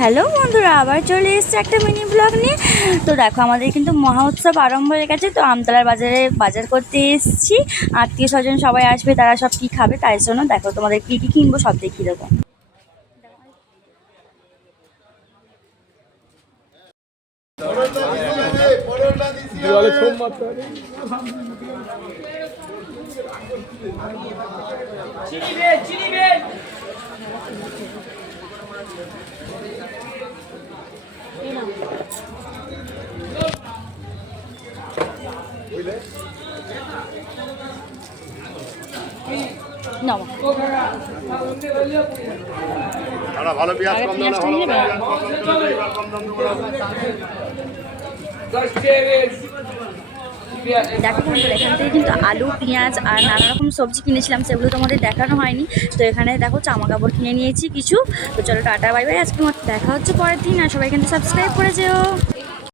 Hello বন্ধুরা, আবার চলে এসেছে একটা মিনি ব্লগ নিয়ে। তো দেখো, আমাদের কিন্তু মহা উৎসব আরম্ভ হয়ে গেছে। তো আমতলার বাজারে বাজার করতে এসেছি। আত্মীয় স্বজন সবাই আসবে, তারা সব কী খাবে তাই জন্য দেখো তোমাদের কী কী কিনবো সব দেখিয়ে দেবো। নাও ভালো পেঁয়াজ কম দাম পেঁয়াজটা নিয়ে ভালো দেখো বন্ধুরা, এখান থেকে কিন্তু আলু, পেঁয়াজ আর নানা রকম সবজি কিনেছিলাম, সেগুলো তোমাদের দেখানো হয়নি। তো এখানে দেখো জামা কাপড় কিনে নিয়েছি কিছু। তো চলো টাটা বাই বাই, আজকে আমার দেখা হচ্ছে পরের দিন। আর সবাই কিন্তু সাবস্ক্রাইব করে যেও।